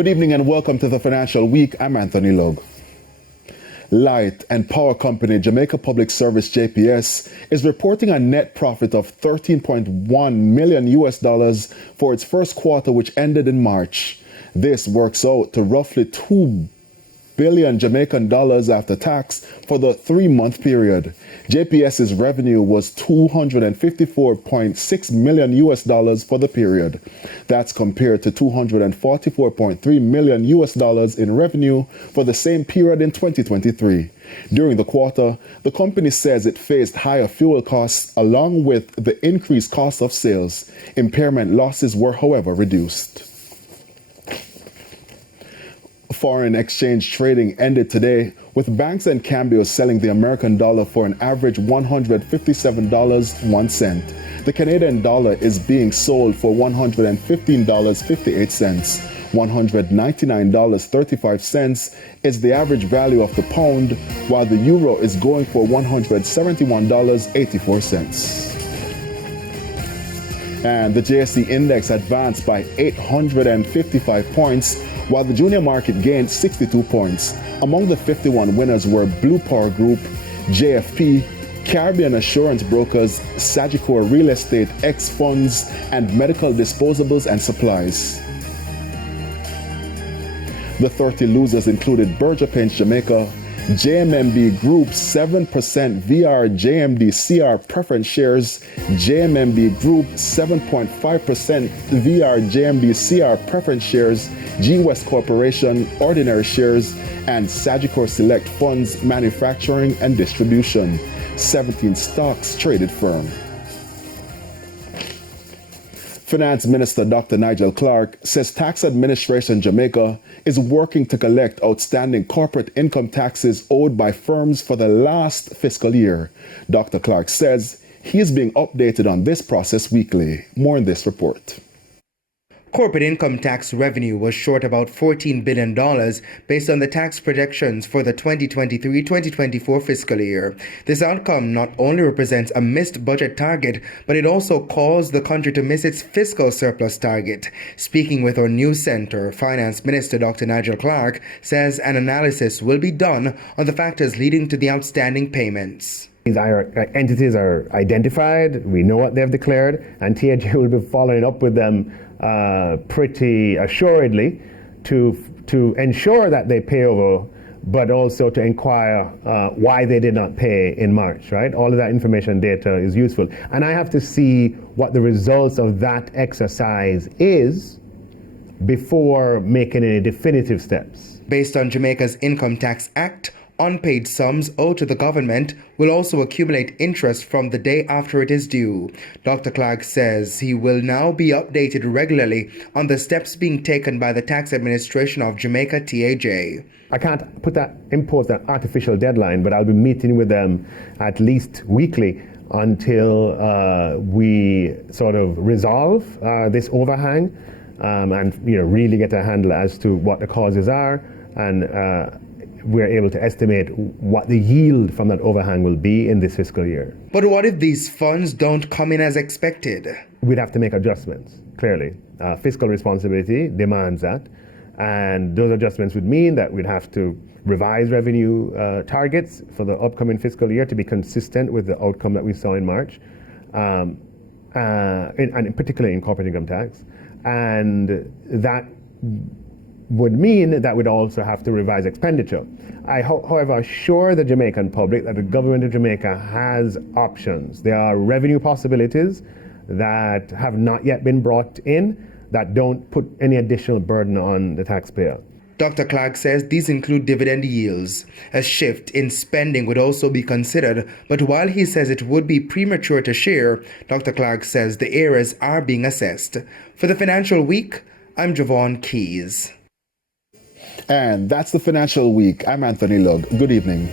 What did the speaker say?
Good evening and welcome to the Financial Week. I'm Anthony Log. Light and power company Jamaica Public Service JPS is reporting a net profit of $13.1 million for its first quarter, which ended in March. This works out to roughly 2 billion Jamaican dollars after tax for the 3-month period. JPS's revenue was $254.6 million for the period. That's compared to $244.3 million in revenue for the same period in 2023. During the quarter, the company says it faced higher fuel costs along with the increased cost of sales. Impairment losses were, however, reduced. Foreign exchange trading ended today with banks and cambios selling the American dollar for an average $157.01. The Canadian dollar is being sold for $115.58. $199.35 is the average value of the pound, while the euro is going for $171.84. And the JSE index advanced by 855 points, while the junior market gained 62 points. Among the 51 winners were Blue Power Group, JFP, Caribbean Assurance Brokers, Sagicor Real Estate, X Funds, and Medical Disposables and Supplies. The 30 losers included Berger Paints Jamaica, JMMB Group 7% VR JMD CR preference shares, JMMB Group 7.5% VR JMD CR preference shares, G West Corporation ordinary shares, and Sagicor Select Funds manufacturing and distribution. 17 stocks traded firm. Finance Minister Dr. Nigel Clark says Tax Administration Jamaica is working to collect outstanding corporate income taxes owed by firms for the last fiscal year. Dr. Clark says he is being updated on this process weekly. More in this report. Corporate income tax revenue was short about $14 billion based on the tax projections for the 2023-2024 fiscal year. This outcome not only represents a missed budget target, but it also caused the country to miss its fiscal surplus target. Speaking with our news center, Finance Minister Dr. Nigel Clark says an analysis will be done on the factors leading to the outstanding payments. Our entities are identified, we know what they've declared, and TVJ will be following up with them pretty assuredly to ensure that they pay over, but also to inquire why they did not pay in March, right? All of that information data is useful. And I have to see what the results of that exercise is before making any definitive steps. Based on Jamaica's Income Tax Act, unpaid sums owed to the government will also accumulate interest from the day after it is due. Dr. Clark says he will now be updated regularly on the steps being taken by the Tax Administration of Jamaica, TVJ. I can't impose an artificial deadline, but I'll be meeting with them at least weekly until we sort of resolve this overhang and really get a handle as to what the causes are, and we're able to estimate what the yield from that overhang will be in this fiscal year. But what if these funds don't come in as expected? We'd have to make adjustments, clearly. Fiscal responsibility demands that. And those adjustments would mean that we'd have to revise revenue targets for the upcoming fiscal year to be consistent with the outcome that we saw in March, and particularly in corporate income tax. And that would mean that we'd also have to revise expenditure. I however assure the Jamaican public that the government of Jamaica has options. There are revenue possibilities that have not yet been brought in that don't put any additional burden on the taxpayer. Dr. Clark says these include dividend yields. A shift in spending would also be considered, but while he says it would be premature to share, Dr. Clark says the areas are being assessed. For the Financial Week, I'm Javon Keys. And that's the Financial Week. I'm Anthony Lug. Good evening.